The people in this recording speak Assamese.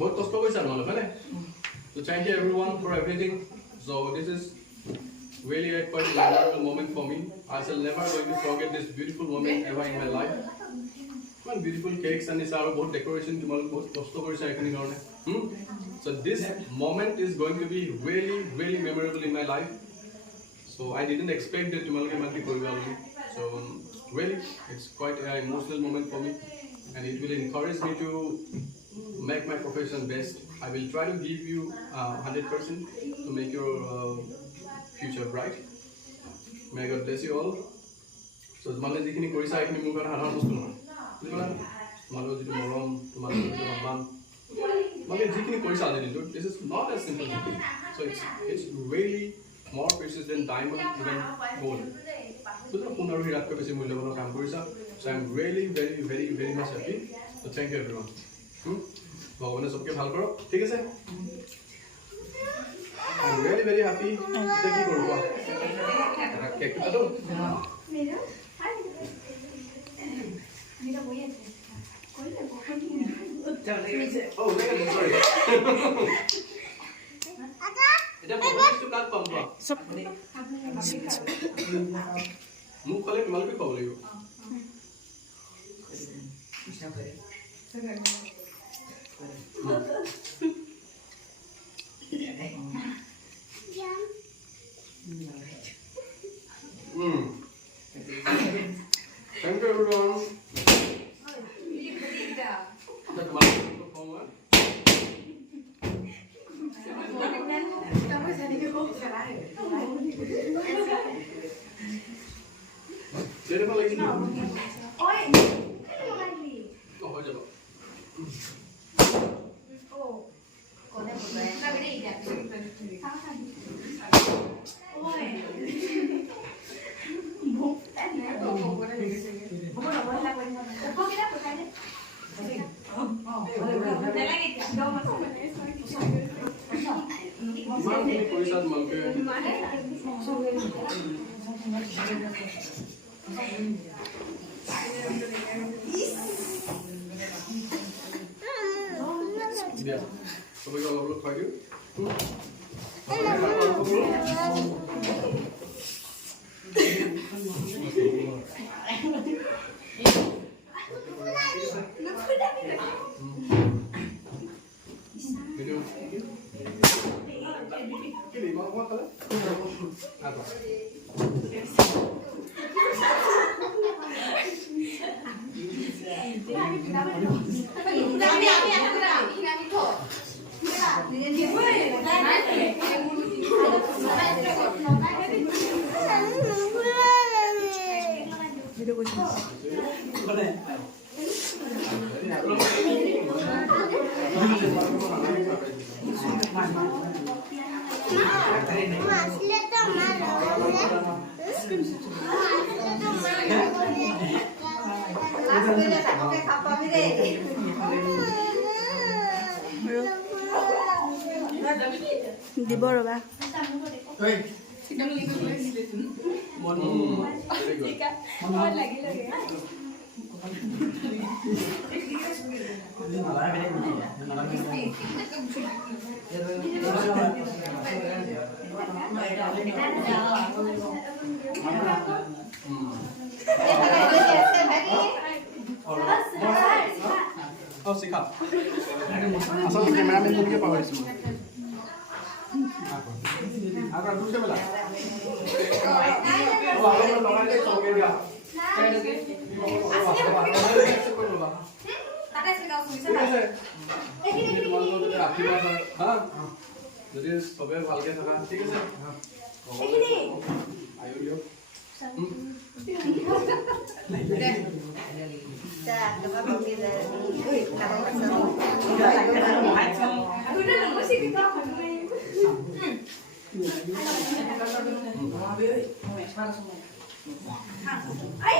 बहुत कष्ट কৰিছা তোমালোক হয়নে so thank you everyone for everything so this is really a quite memorable moment for me I shall never going to forget this beautiful moment ever in my life one beautiful cakes and isaro bahut decoration তোমালোক বহুত কষ্ট কৰিছা এখিনি কাৰণে so this moment is going to be really memorable in my life so I didn't expect that তোমালোকে ইমানটি কৰিবা বুলি so really it's quite an emotional moment for me and it will encourage me to make my profession best. I will try to give you 100% to make your future bright. May God bless you all. So, তোমালোকে যিখিনি কৰিছা এইখিনি মোৰ কাৰণে সাধাৰণ বস্তু নহয় বুজিলা তোমালোকৰ যিটো মৰম তোমালোকৰ যিটো সন্মান তোমালোকে যিখিনি কৰিছা আজিৰ দিনটোত this is not as simple thing. So it's really more precious than diamond even gold. So সোণ আৰু হীৰাতকৈ বেছি মূল্যৱান কাম কৰিছা. So I'm really very much happy. So thank you everyone. ভগৱানে সবকে ভাল কৰক ঠিক আছে I'm very happy এটা কি করব এটা কেক কাটো মেরা মেরা বই আছে কইলে বহানি oh sorry এটা বস্তু কাট পাম তো সব মুখ খলে তোমালোকে খাব লাগিব Thank you everyone. Yeah. So we got a little for you. দিব ৰবা শিখা আচল কেমেৰামেন জনকে পাহৰিছো আগে দুসে বেলা ও আলো লগাই দে সবকে দিয়া কেনেকে টাটা শিখাও শুনিছা এইখিনি তোমালোকে ৰাখিবা হা যদি সবে ভালকে থাকা ঠিক আছে এইখিনি আইও লিও Ay,